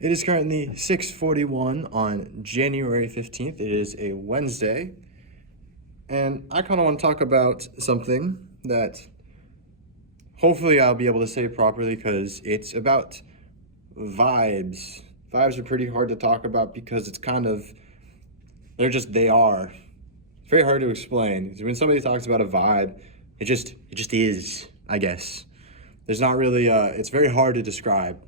It is currently 6:41 on January 15th. It is a Wednesday. And I kind of want to talk about something that hopefully I'll be able to say properly because it's about vibes. Vibes are pretty hard to talk about because they are. It's very hard to explain. When somebody talks about a vibe, it just is, I guess. There's not really it's very hard to describe.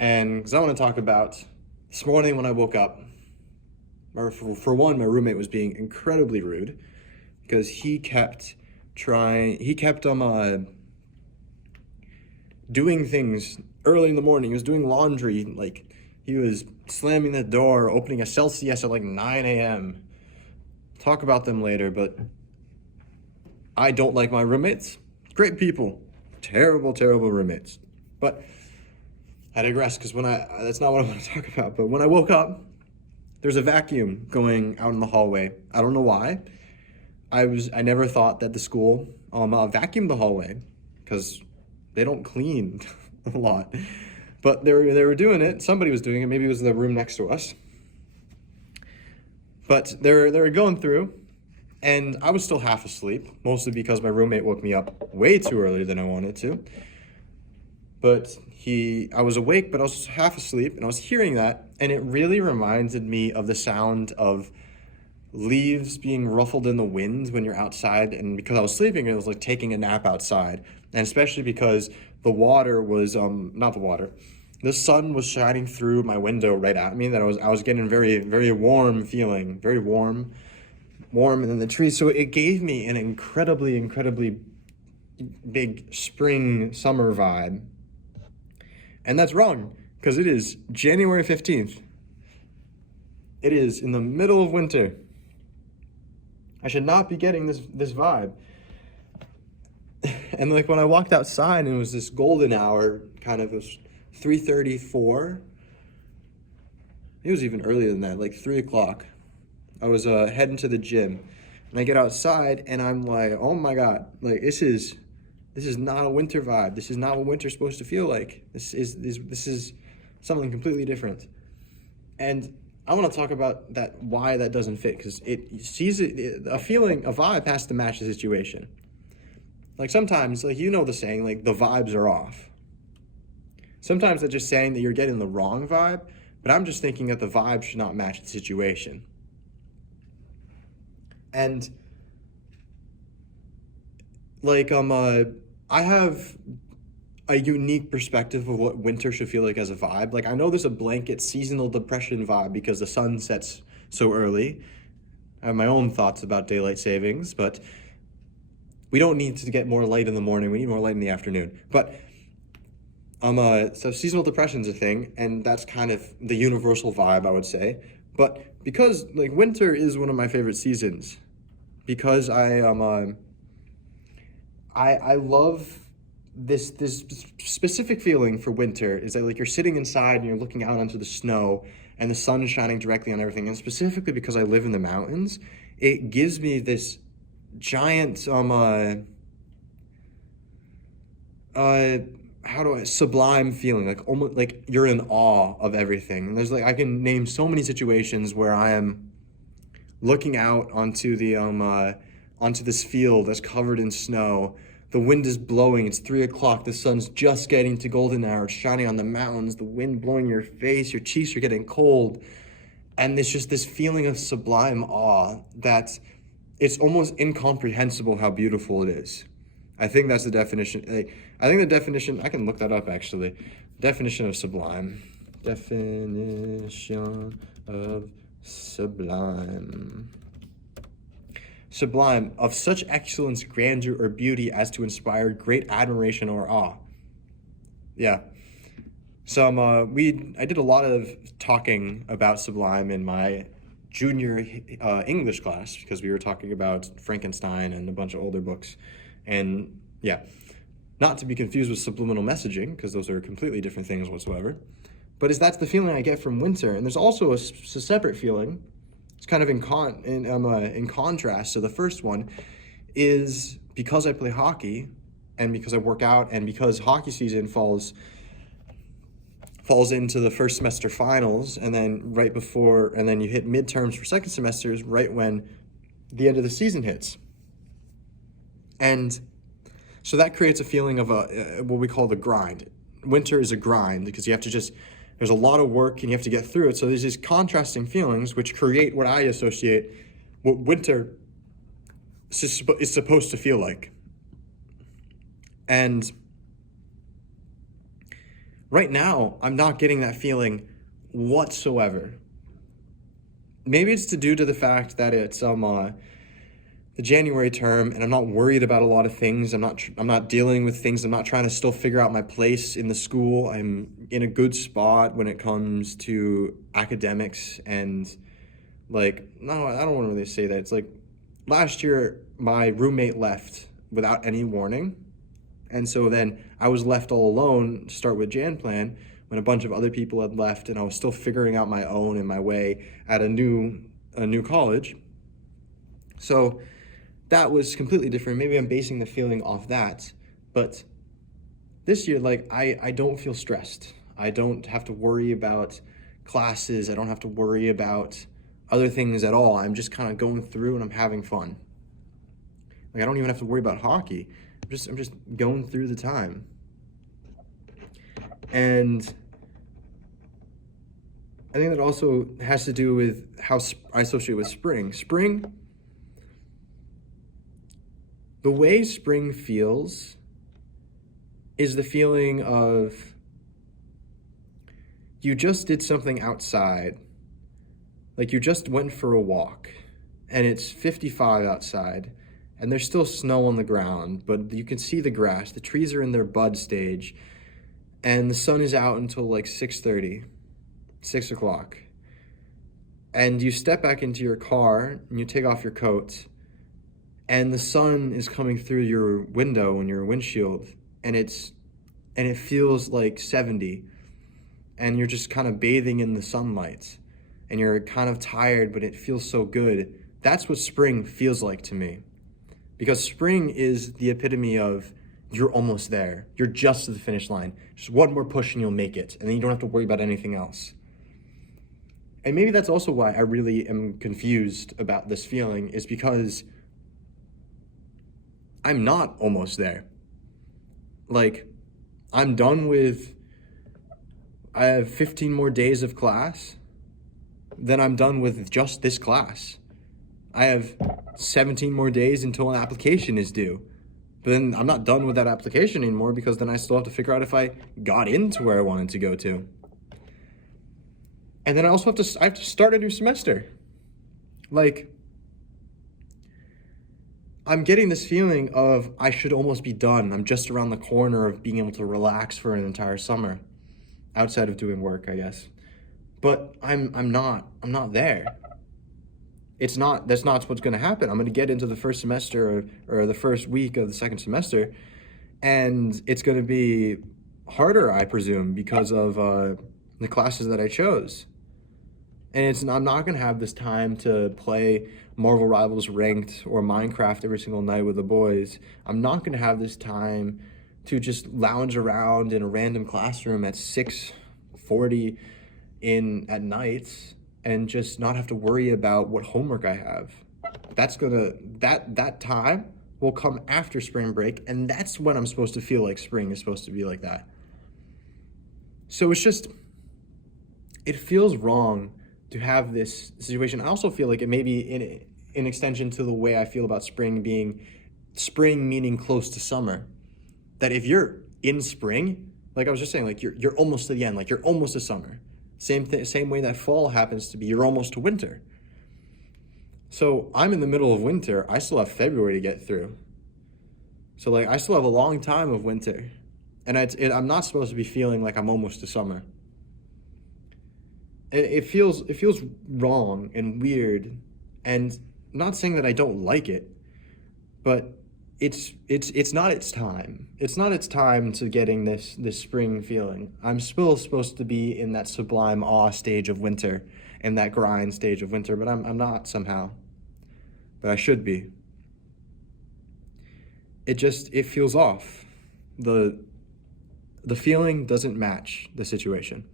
And because I want to talk about this morning when I woke up, for one, my roommate was being incredibly rude because he kept doing things early in the morning. He was doing laundry, like he was slamming the door, opening a Celsius at like 9 a.m. Talk about them later, but I don't like my roommates. Great people, terrible, terrible roommates. But I digress because that's not what I want to talk about. But when I woke up, there's a vacuum going out in the hallway. I don't know why. I never thought that the school vacuumed the hallway because they don't clean a lot. But they were doing it. Somebody was doing it. Maybe it was the room next to us. But they were going through, and I was still half asleep, mostly because my roommate woke me up way too early than I wanted to. But I was awake, but I was half asleep, and I was hearing that, and it really reminded me of the sound of leaves being ruffled in the wind when you're outside. And because I was sleeping, it was like taking a nap outside, and especially because the water was not the water, the sun was shining through my window right at me. That I was getting very, very warm feeling, very warm, and then the trees. So it gave me an incredibly, incredibly big spring summer vibe. And that's wrong, because it is January 15th. It is in the middle of winter. I should not be getting this vibe. And like when I walked outside and it was this golden hour, kind of, it was 3:34. It was even earlier than that, like 3 o'clock. I was heading to the gym, and I get outside and I'm like, oh my God, like this is not a winter vibe. This is not what winter's supposed to feel like. This is something completely different. And I want to talk about why that doesn't fit, because a vibe has to match the situation. Like sometimes, like the saying, like the vibes are off. Sometimes that's just saying that you're getting the wrong vibe, but I'm just thinking that the vibe should not match the situation. And like I have a unique perspective of what winter should feel like as a vibe. Like I know there's a blanket seasonal depression vibe because the sun sets so early. I have my own thoughts about daylight savings, but we don't need to get more light in the morning. We need more light in the afternoon. But so seasonal depression's a thing, and that's kind of the universal vibe, I would say. But because like winter is one of my favorite seasons, because I love this specific feeling for winter is that like you're sitting inside and you're looking out onto the snow and the sun is shining directly on everything. And specifically because I live in the mountains, it gives me this giant sublime feeling, like almost like you're in awe of everything. And there's like I can name so many situations where I am looking out onto this field that's covered in snow. The wind is blowing. It's 3 o'clock. The sun's just getting to golden hour. It's shining on the mountains. The wind blowing in your face. Your cheeks are getting cold. And it's just this feeling of sublime awe that it's almost incomprehensible how beautiful it is. I think that's the definition. I can look that up actually. Definition of sublime. Definition of sublime. Sublime, of such excellence, grandeur, or beauty as to inspire great admiration or awe. Yeah. So I did a lot of talking about sublime in my junior English class because we were talking about Frankenstein and a bunch of older books. And yeah, not to be confused with subliminal messaging, because those are completely different things whatsoever. But that's the feeling I get from winter. And there's also a separate feeling. It's kind of in contrast to the first one, is because I play hockey and because I work out and because hockey season falls falls into the first semester finals, and then you hit midterms for second semesters right when the end of the season hits. And so that creates a feeling of what we call the grind. Winter is a grind because there's a lot of work and you have to get through it. So there's these contrasting feelings which create what I associate what winter is supposed to feel like. And right now, I'm not getting that feeling whatsoever. Maybe it's due to the fact that it's the January term, and I'm not worried about a lot of things. I'm not dealing with things. I'm not trying to still figure out my place in the school. I'm in a good spot when it comes to academics, and no, I don't want to really say that. It's like last year, my roommate left without any warning. And so then I was left all alone to start with JanPlan when a bunch of other people had left, and I was still figuring out my own and my way at a new college. So that was completely different. Maybe I'm basing the feeling off that. But this year, I don't feel stressed. I don't have to worry about classes. I don't have to worry about other things at all. I'm just kind of going through and I'm having fun. I don't even have to worry about hockey. I'm just going through the time. And I think that also has to do with how I associate with spring. The way spring feels is the feeling of you just did something outside. Like you just went for a walk and it's 55 outside. And there's still snow on the ground, but you can see the grass. The trees are in their bud stage, and the sun is out until 6:30, 6 o'clock. And you step back into your car, and you take off your coat, and the sun is coming through your window and your windshield, and it feels like 70, and you're just kind of bathing in the sunlight, and you're kind of tired, but it feels so good. That's what spring feels like to me. Because spring is the epitome of you're almost there. You're just to the finish line. Just one more push and you'll make it. And then you don't have to worry about anything else. And maybe that's also why I really am confused about this feeling, is because I'm not almost there. I'm done with, I have 15 more days of class, then I'm done with just this class. I have 17 more days until an application is due. But then I'm not done with that application anymore because then I still have to figure out if I got into where I wanted to go to. And then I have to start a new semester. I'm getting this feeling of I should almost be done. I'm just around the corner of being able to relax for an entire summer. Outside of doing work, I guess. But I'm not there. That's not what's going to happen. I'm going to get into the first semester or the first week of the second semester, and it's going to be harder, I presume, because of the classes that I chose. And I'm not going to have this time to play Marvel Rivals Ranked or Minecraft every single night with the boys. I'm not going to have this time to just lounge around in a random classroom at 6:40 at night and just not have to worry about what homework I have. That time will come after spring break, and that's when I'm supposed to feel like spring is supposed to be like that. So it feels wrong to have this situation. I also feel like it may be in extension to the way I feel about spring meaning close to summer. That if you're in spring, like I was just saying, you're almost to the end, you're almost to summer. Same way that fall happens to be, you're almost to winter. So I'm in the middle of winter. I still have February to get through. So I still have a long time of winter, and I'm not supposed to be feeling like I'm almost to summer. It feels wrong and weird, and I'm not saying that I don't like it, but it's not its time. It's not its time to getting this spring feeling. I'm still supposed to be in that sublime awe stage of winter, in that grind stage of winter, but I'm not somehow. But I should be. It feels off. the feeling doesn't match the situation.